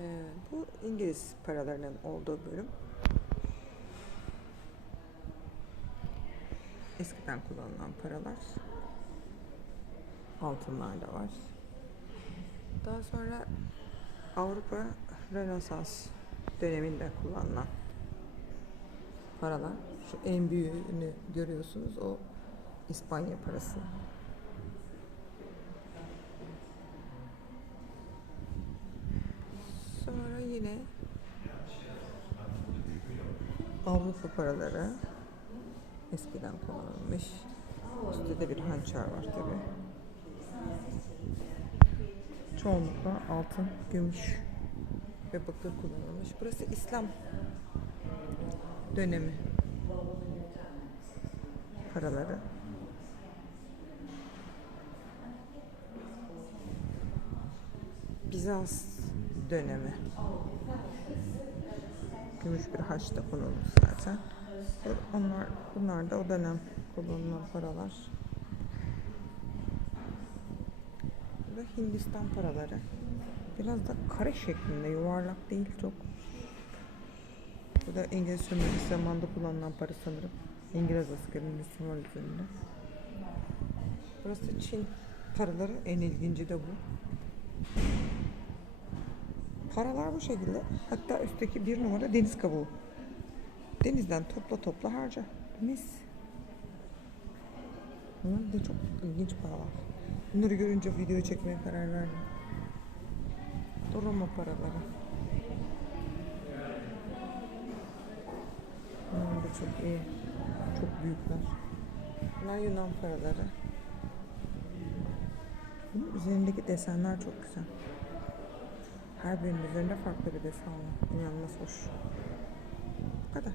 Ee, bu İngiliz paralarının olduğu bölüm. Eskiden kullanılan paralar. Altınlar da var. Daha sonra Avrupa Rönesans döneminde kullanılan paralar. Şu en büyüğünü görüyorsunuz. O İspanya parası. Sonra yine Avrupa paraları eskiden kullanılmış. Üstte de bir hançer var tabi. Çoğunlukla altın, gümüş ve bakır kullanılmış. Burası İslam dönemi paraları. Bizans dönemi. Gümüş bir haçta konulmuş zaten. Onlar, bunlar da o dönem kullanılan paralar. Bu da Hindistan paraları. Biraz da kare şeklinde, yuvarlak değil çok. Bu da İngiliz sömürgesi zamanında kullanılan para sanırım. İngiliz askerinin simol üzerinde. Burası Çin paraları. En ilginci de bu. Paralar bu şekilde. Hatta üstteki bir numara deniz kabuğu. Denizden topla topla harca. Mis. Bunlar da çok ilginç paralar. Bunları görünce video çekmeye karar verdim. Roma paraları. Bunlar da çok iyi. Çok büyükler. Bunlar Yunan paraları. Bunun üzerindeki desenler çok güzel. Her birinin üzerinde farklı bir desen var. İnanılmaz hoş. Bu kadar.